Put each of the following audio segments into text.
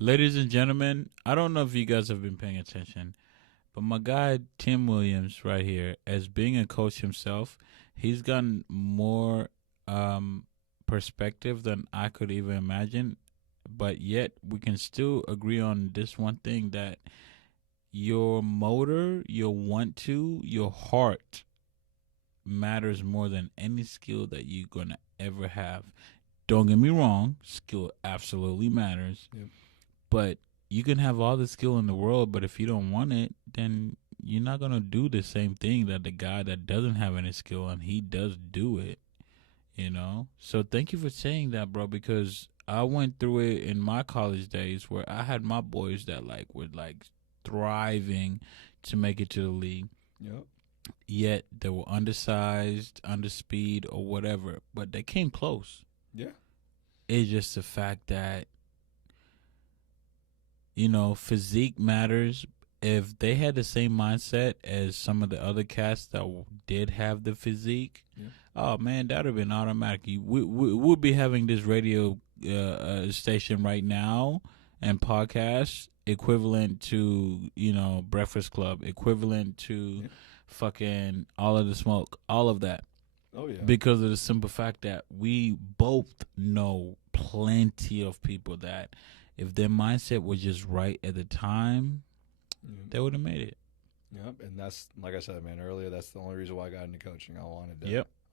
Ladies and gentlemen, I don't know if you guys have been paying attention, but my guy Tim Williams right here, as being a coach himself, he's gotten more um, perspective than I could even imagine. But yet, we can still agree on this one thing that your motor, your want to, your heart matters more than any skill that you're going to ever have. Don't get me wrong, skill absolutely matters. Yep. But you can have all the skill in the world, but if you don't want it, then you're not gonna do the same thing that the guy that doesn't have any skill and he does do it. So thank you for saying that, bro. Because I went through it in my college days where I had my boys that were thriving to make it to the league. Yep. Yet they were undersized, underspeed, or whatever, but they came close. Yeah. It's just the fact that physique matters. If they had the same mindset as some of the other cats that did have the physique, oh man, that would have been automatic. We'll be having this radio station right now and podcast equivalent to Breakfast Club, equivalent to fucking All of the Smoke, all of that. Oh yeah. Because of the simple fact that we both know plenty of people that if their mindset was just right at the time, they would have made it. Yep, and that's like I said, man, earlier. That's the only reason why I got into coaching. I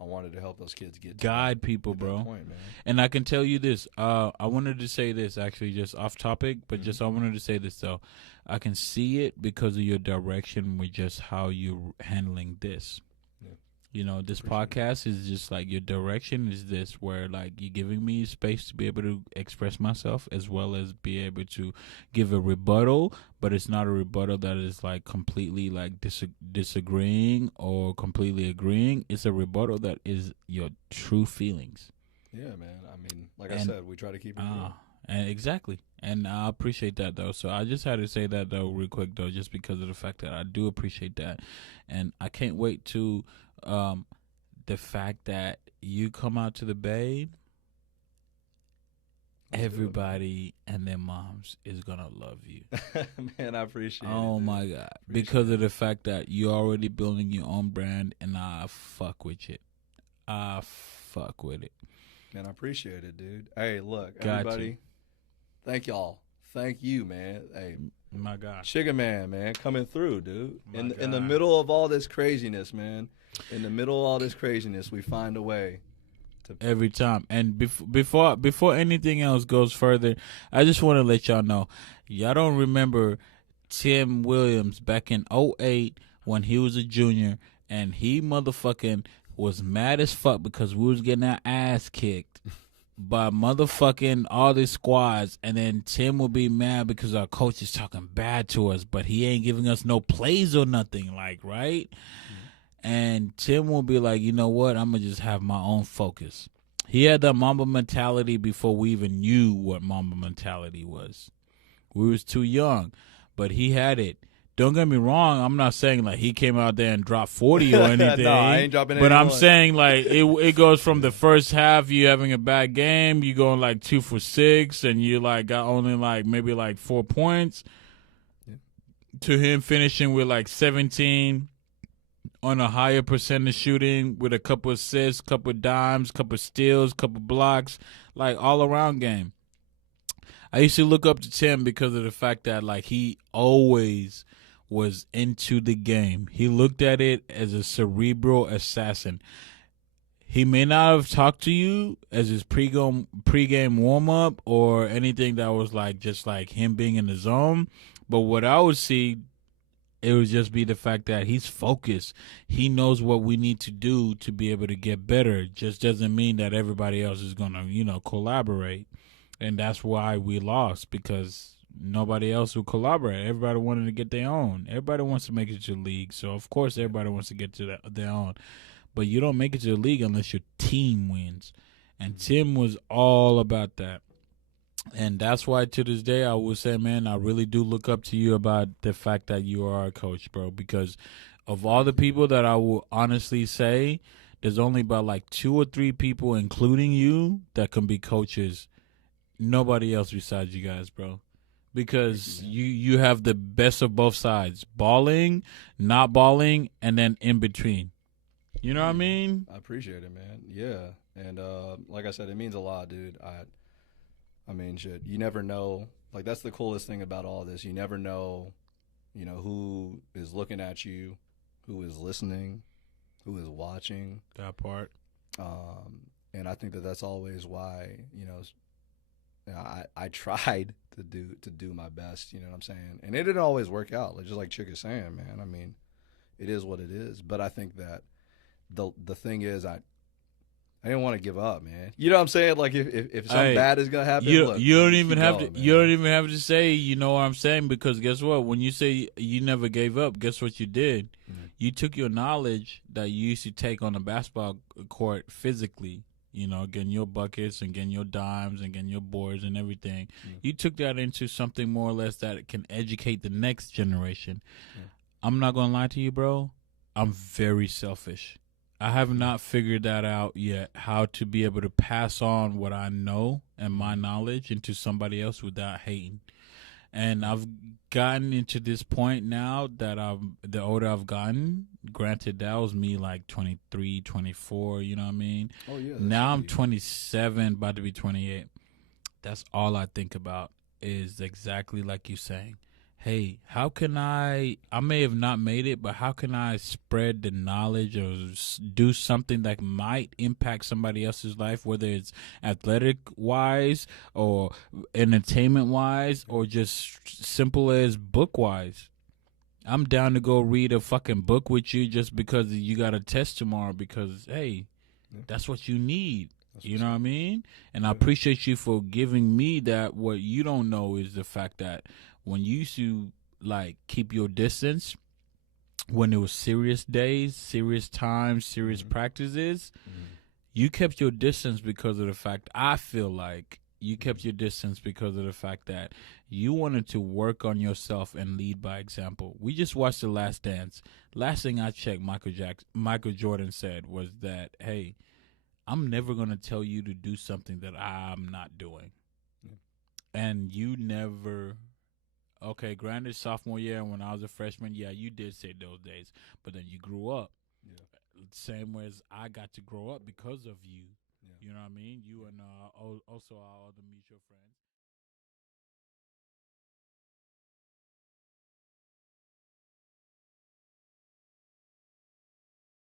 wanted to help those kids guide people, bro. Point, man. And I can tell you this. I wanted to say this actually, just off topic, but just I wanted to say this though. I can see it because of your direction with just how you're handling this. This podcast is just like your direction is this, where you're giving me space to be able to express myself as well as be able to give a rebuttal, but it's not a rebuttal that is completely disagreeing or completely agreeing. It's a rebuttal that is your true feelings. Yeah, man. I mean, I said, we try to keep it real. And exactly. And I appreciate that, though. So I just had to say that, though, real quick, though, just because of the fact that I do appreciate that. And I can't wait to the fact that you come out to the Bay, everybody and their moms is going to love you. Man, I appreciate it. Oh, my God. Because of the fact that you're already building your own brand, and I fuck with it. I fuck with it. Man, I appreciate it, dude. Hey, look, everybody, thank y'all. Thank you, man. Hey, my God. Chiggaman, man, coming through, dude. In the middle of all this craziness, man. In the middle of all this craziness, we find a way. Every time. And before anything else goes further, I just want to let y'all know, y'all don't remember Tim Williams back in 2008 when he was a junior and he motherfucking was mad as fuck because we was getting our ass kicked by motherfucking all these squads, and then Tim will be mad because our coach is talking bad to us, but he ain't giving us no plays or nothing, right? And Tim will be like, you know what, I'm going to just have my own focus. He had the Mamba Mentality before we even knew what Mamba Mentality was. We was too young, but he had it. Don't get me wrong, I'm not saying he came out there and dropped 40 or anything. No, I ain't dropping but anyone. I'm saying it goes from the first half, you having a bad game, you going 2 for 6, and you got only maybe 4 points, to him finishing with 17 on a higher percentage shooting with a couple assists, couple dimes, couple steals, couple blocks, all around game. I used to look up to Tim because of the fact that he always was into the game. He looked at it as a cerebral assassin. He may not have talked to you as his pregame warm-up or anything that was just him being in the zone, but what I would see, it would just be the fact that he's focused. He knows what we need to do to be able to get better. Just doesn't mean that everybody else is going to, collaborate. And that's why we lost, because nobody else would collaborate. Everybody wanted to get their own. Everybody wants to make it to the league. So, of course, everybody wants to get to their own. But you don't make it to the league unless your team wins. And Tim was all about that. And that's why to this day I will say, man, I really do look up to you about the fact that you are a coach, bro. Because of all the people that I will honestly say, there's only about 2 or 3 people, including you, that can be coaches. Nobody else besides you guys, bro. because you have the best of both sides: balling, not balling, and then in between. You know what I mean? I appreciate it, man. Yeah, and like I said, it means a lot, dude. I mean, shit. You never know. Like that's the coolest thing about all this. You never know, who is looking at you, who is listening, who is watching. That part. And I think that's always why I tried to do my best. You know what I'm saying? And it didn't always work out. Like just like Chick is saying, man. I mean, it is what it is. But I think that the thing is, I didn't want to give up, man. You know what I'm saying? Like if something bad is gonna happen, you look, don't even have going, to. You don't even have to say. You know what I'm saying? Because guess what? When you say you never gave up, guess what you did? Mm-hmm. You took your knowledge that you used to take on the basketball court physically. Getting your buckets and getting your dimes and getting your boards and everything. Mm-hmm. You took that into something more or less that can educate the next generation. Mm-hmm. I'm not gonna lie to you, bro. I'm very selfish. I have not figured that out yet, how to be able to pass on what I know and my knowledge into somebody else without hating. And I've gotten into this point now that the older I've gotten, granted that was me like 23, 24, you know what I mean? Oh, yeah. Now I'm 27, about to be 28. That's all I think about is exactly like you saying. Hey, how can I may have not made it, but how can I spread the knowledge or do something that might impact somebody else's life, whether it's athletic-wise or entertainment-wise or just simple as book-wise? I'm down to go read a fucking book with you just because you got a test tomorrow because, hey, that's what you need. You know what I mean? And I appreciate you for giving me that. What you don't know is the fact that when you used to like keep your distance, when it was serious days, serious times, serious practices, you kept your distance because of the fact, I feel like you kept your distance because of the fact that you wanted to work on yourself and lead by example. We just watched The Last Dance. Last thing I checked, Michael Jordan said was that, hey, I'm never going to tell you to do something that I'm not doing. Yeah. And you never, okay, granted, sophomore year when I was a freshman, yeah, you did say those days. But then you grew up. Yeah. Same way as I got to grow up because of you. Yeah. You know what I mean? You and also our other mutual friends.